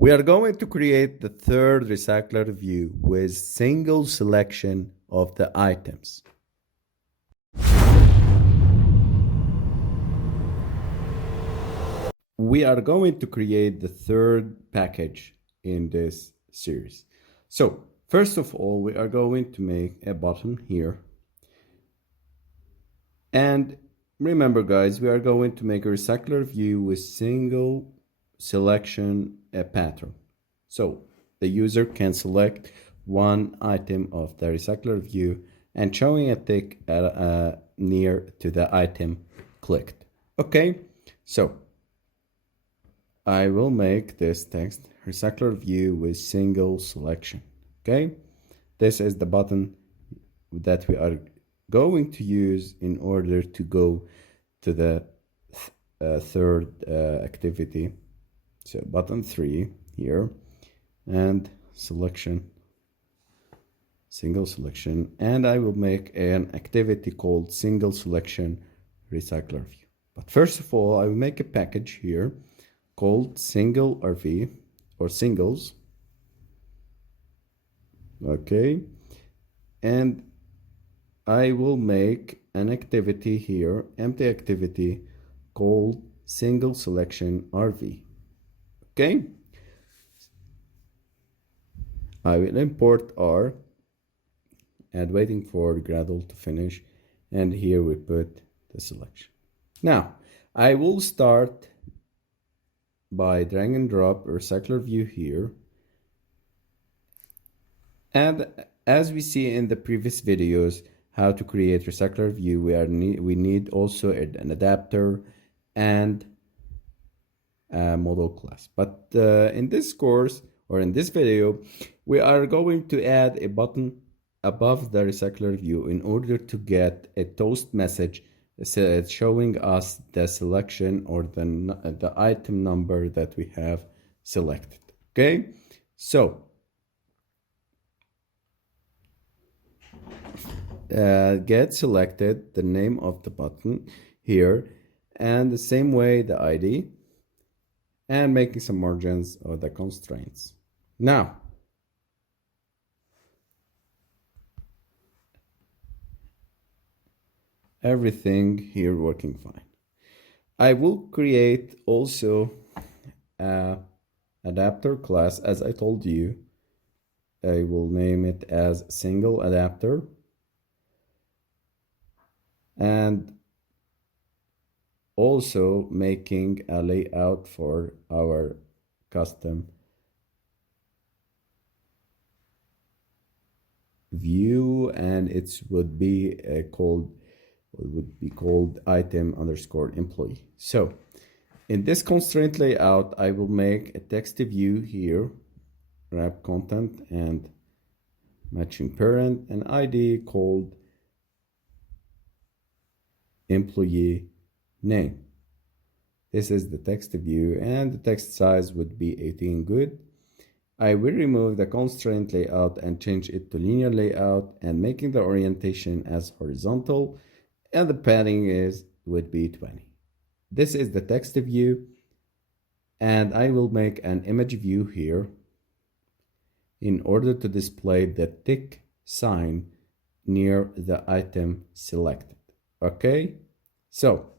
We are going to create the third recycler view with single selection of the items. We are going to create the third package in this series. So first of all, we are going to make a button here. And remember guys, we are going to make a recycler view with single selection pattern. So the user can select one item of the recycler view and showing a tick near to the item clicked. Okay, so I will make this text recycler view with single selection. Okay, this is the button that we are going to use in order to go to the third activity. So button 3 here and selection, single selection, and I will make an activity called single selection recycler view. But first of all, I will make a package here called single RV or singles. Okay, and I will make an activity here, empty activity called single selection RV. Okay, I will import R and waiting for Gradle to finish, and here we put the selection. Now I will start by drag and drop a recycler view here, and as we see in the previous videos how to create recycler view, we need also an adapter and a model class. But in this course or in this video, we are going to add a button above the recycler view in order to get a toast message showing us the selection or the item number that we have selected. Okay, so get selected the name of the button here, and the same way the ID, and making some margins of the constraints. Now everything here working fine. I will create also a adapter class, as I told you. I will name it as single adapter, and also making a layout for our custom view, and it would be called item underscore employee. So in this constraint layout, I will make a text view here, wrap content and matching parent, and ID called employee name. This is the text view, and the text size would be 18 good. I will remove the constraint layout and change it to linear layout, and making the orientation as horizontal, and the padding would be 20. This is the text view, and I will make an image view here in order to display the tick sign near the item selected. Okay, so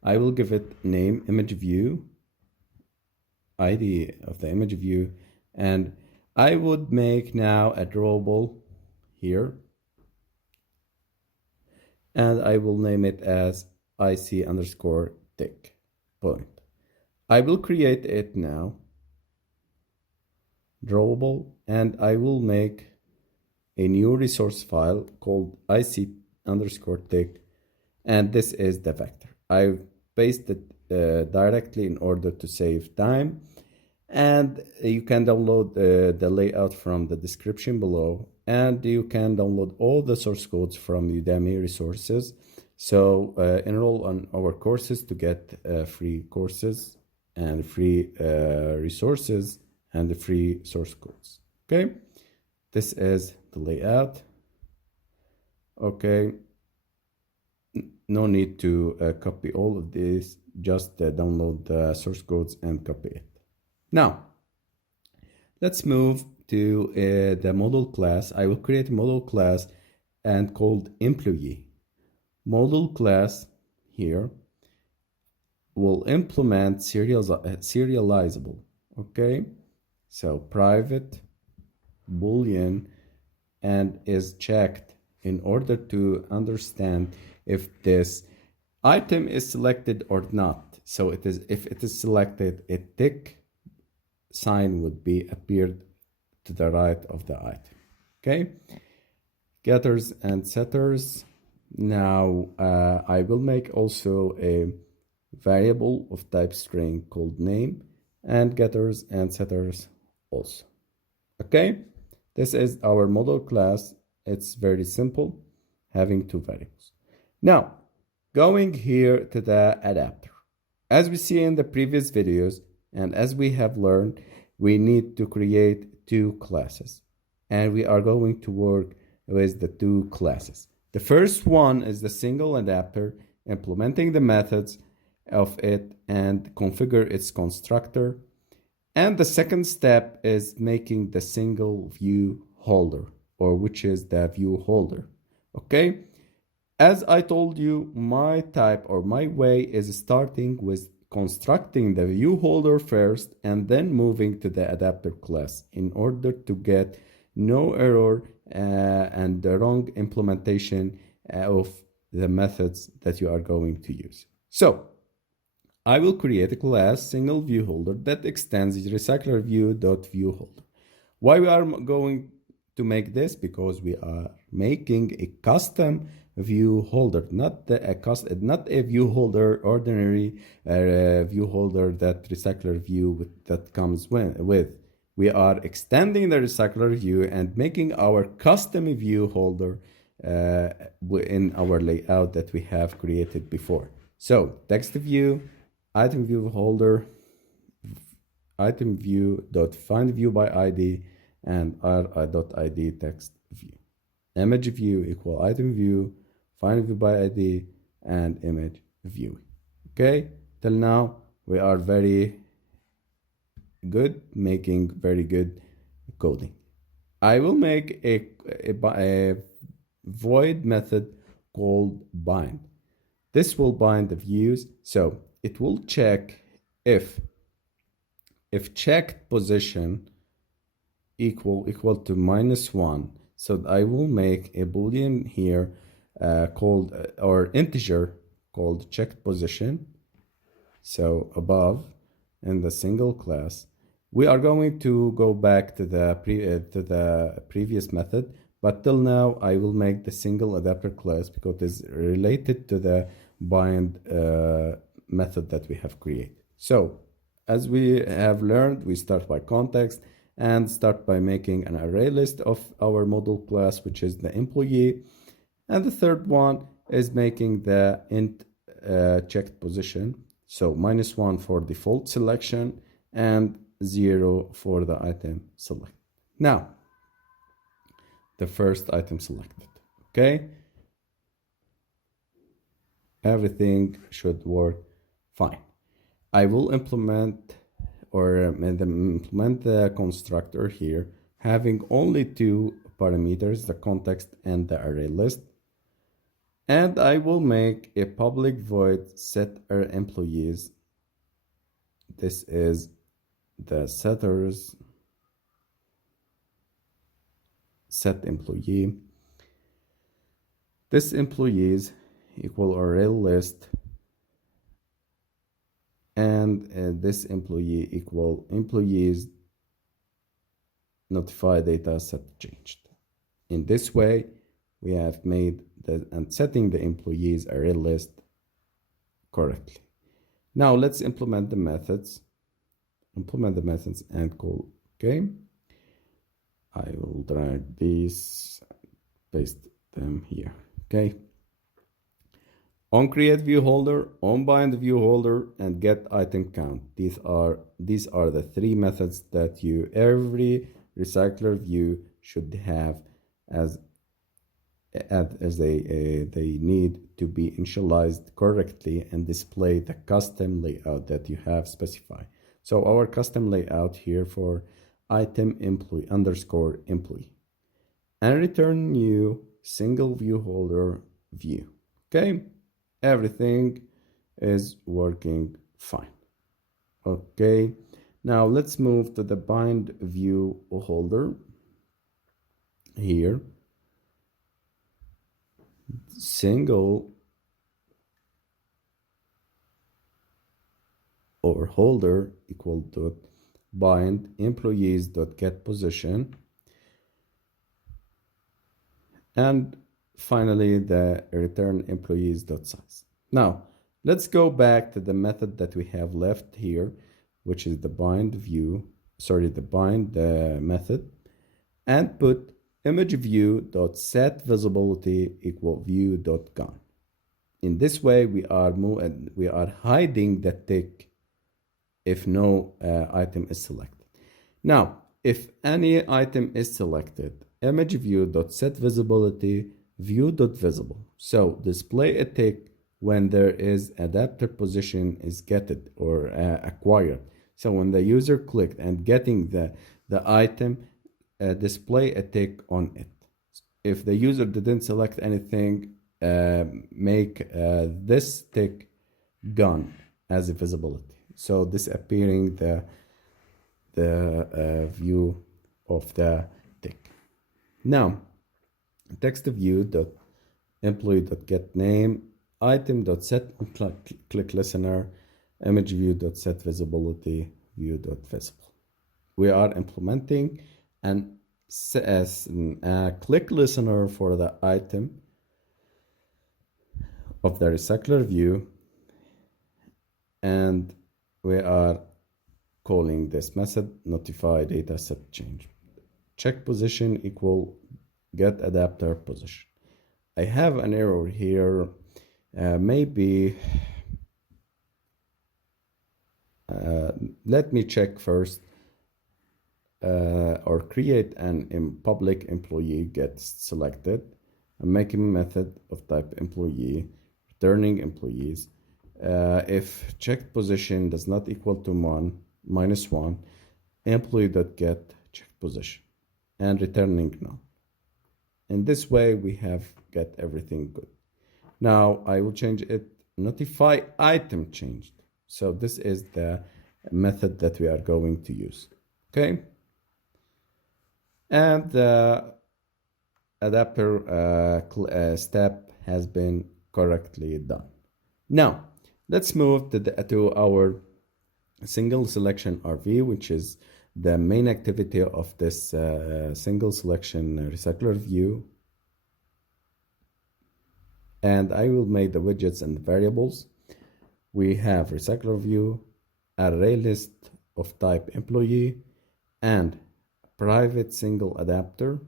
I will give it name image view, ID of the image view, and I would make now a drawable here, and I will name it as IC underscore tick point. I will create it now, drawable, and I will make a new resource file called IC underscore tick, and this is the vector. I pasted directly in order to save time, and you can download the layout from the description below, and you can download all the source codes from Udemy resources. So enroll on our courses to get free courses and free resources and the free source codes. Okay, this is the layout. Okay, no need to copy all of this, just download the source codes and copy it. Now Let's move to the model class. I will create a model class and called employee. Model class here will implement serializable. Okay, so private boolean and is checked in order to understand if this item is selected or not. So it is, if it is selected, a tick sign would be appeared to the right of the item. Okay, getters and setters. Now I will make also a variable of type string called name, and getters and setters also. Okay, this is our model class. It's very simple, having two variables. Now, going here to the adapter. As we see in the previous videos, and as we have learned, we need to create two classes. And we are going to work with the two classes. The first one is the single adapter, implementing the methods of it and configure its constructor. And the second step is making the single view holder, or which is the view holder. Okay, as I told you, my type or my way is starting with constructing the view holder first and then moving to the adapter class in order to get no error and the wrong implementation of the methods that you are going to use. So I will create a class single view holder that extends RecyclerView.viewHolder. Why we are going to make this? Because we are making a custom view holder, not a view holder, ordinary view holder that RecyclerView that comes with. We are extending the RecyclerView and making our custom view holder in our layout that we have created before. So text view, item view holder, item view dot find view by ID, and ri.id text view. Image view equal item view, find view by ID, and image view. Okay, till now we are very good, making very good coding. I will make a void method called bind. This will bind the views, so it will check if checked position equal to -1. So I will make a boolean here called or integer called checked position. So above in the single class, we are going to go back to the previous method, but till now I will make the single adapter class because it is related to the bind method that we have created. So as we have learned, we start by context and start by making an array list of our model class, which is the employee. And the third one is making the int checked position. So -1 for default selection and 0 for the item select. Now, the first item selected, okay? Everything should work fine. I will implement the constructor here, having only two parameters, the context and the array list. And I will make a public void set employees. This is the setters set employee. This employees equal array list, and this employee equal employees notify data set changed. In this way, we have made and setting the employees array list correctly. Now let's implement the methods. Implement the methods and call. Okay, I will drag these, paste them here. Okay, on create view holder, on bind view holder, and get item count. These are the three methods that every recycler view should have as they need to be initialized correctly and display the custom layout that you have specified. So our custom layout here for item employee underscore employee, and return new single view holder view. Okay, everything is working fine. Okay, now let's move to the bind view holder here. Single or holder equal to bind employees dot get position, and finally the return employees dot size. Now let's go back to the method that we have left here, which is the bind method, and put image view dot set visibility equal view dot gone. In this way we are hiding the tick if no item is selected. Now, if any item is selected, image view dot set visibility view dot visible. So display a tick when there is adapter position is getted or acquired. So when the user clicked and getting the item, display a tick on it. If the user didn't select anything, make this tick gone as a visibility. So disappearing the view of the tick. Now, text view dot employee dot get name item dot set click listener image view dot set visibility view dot visible. We are implementing an click listener for the item of the recycler view, and we are calling this method notify data set change. Check position equal get adapter position. I have an error here. Maybe let me check first, or create an public employee gets selected and make a method of type employee returning employees. If checked position does not equal to -1, employee.get checked position and returning none. In this way, we have got everything good. Now I will change it, notify item changed. So this is the method that we are going to use. Okay. And the adapter step has been correctly done. Now, let's move to our single selection RV, which is the main activity of this single selection recycler view. And I will make the widgets and the variables. We have recycler view, array list of type employee, and private single adapter,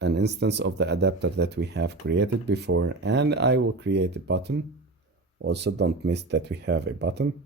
an instance of the adapter that we have created before, and I will create a button. Also, don't miss that we have a button.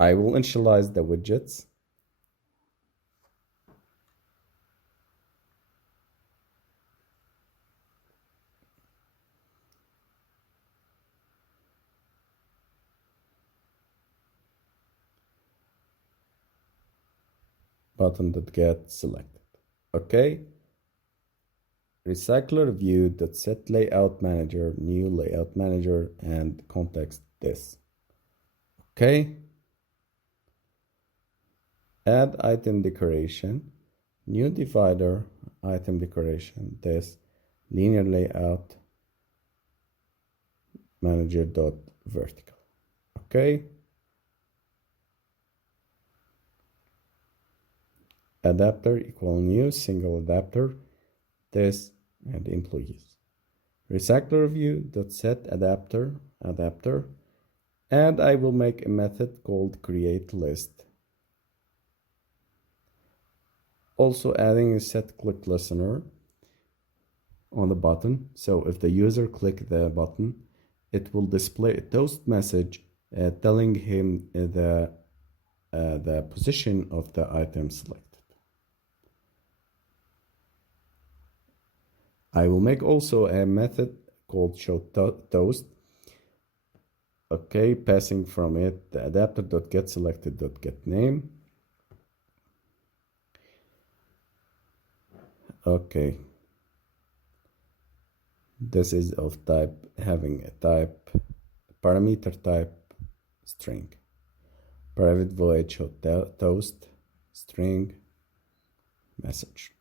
I will initialize the widgets. Button that get selected. Okay. RecyclerView.set layout manager, new layout manager, and context this. Okay. Add item decoration, new divider, item decoration, this linear layout manager dot vertical. Okay. Adapter equal new single adapter, this and employees. RecyclerView.set adapter, and I will make a method called create list. Also adding a set click listener on the button. So if the user click the button, it will display a toast message telling him the position of the item selected. I will make also a method called show toast. Okay, passing from it the adapter.getSelected.getName Okay, this is of type, having a type, parameter type string, private void show toast string message.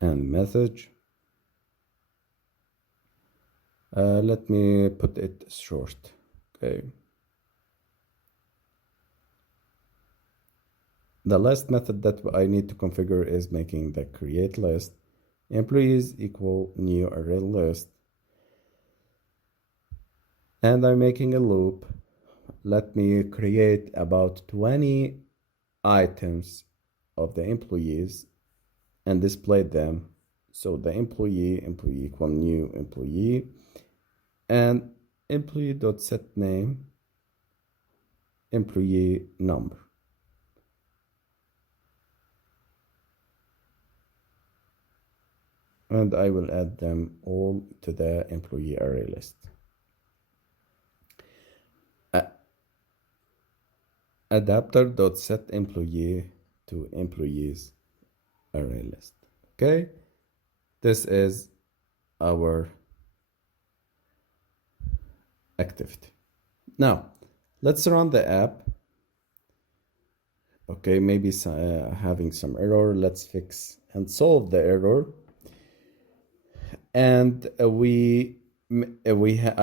And message, let me put it short. Okay, the last method that I need to configure is making the create list, employees equal new array list, and I'm making a loop. Let me create about 20 items of the employees and display them. So the employee equal new employee, and employee.setName employee number. And I will add them all to the employee array list. Adapter.setEmployee to employees array list. Okay, this is our activity. Now let's run the app. Okay, maybe having some error. Let's fix and solve the error. And I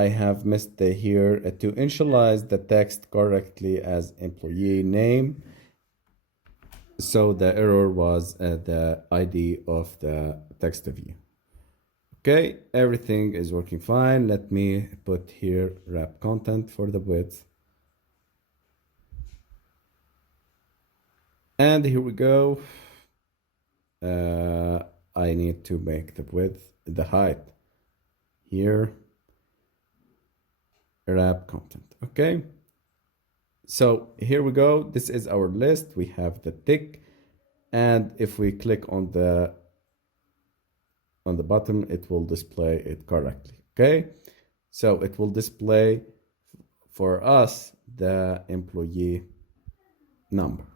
have missed here to initialize the text correctly as employee name. So the error was the ID of the text view. Okay, everything is working fine. Let me put here wrap content for the width. And here we go. I need to make the width, the height here, wrap content. Okay, so here we go. This is our list. We have the tick, and if we click on the button, it will display it correctly. Okay, so it will display for us the employee number.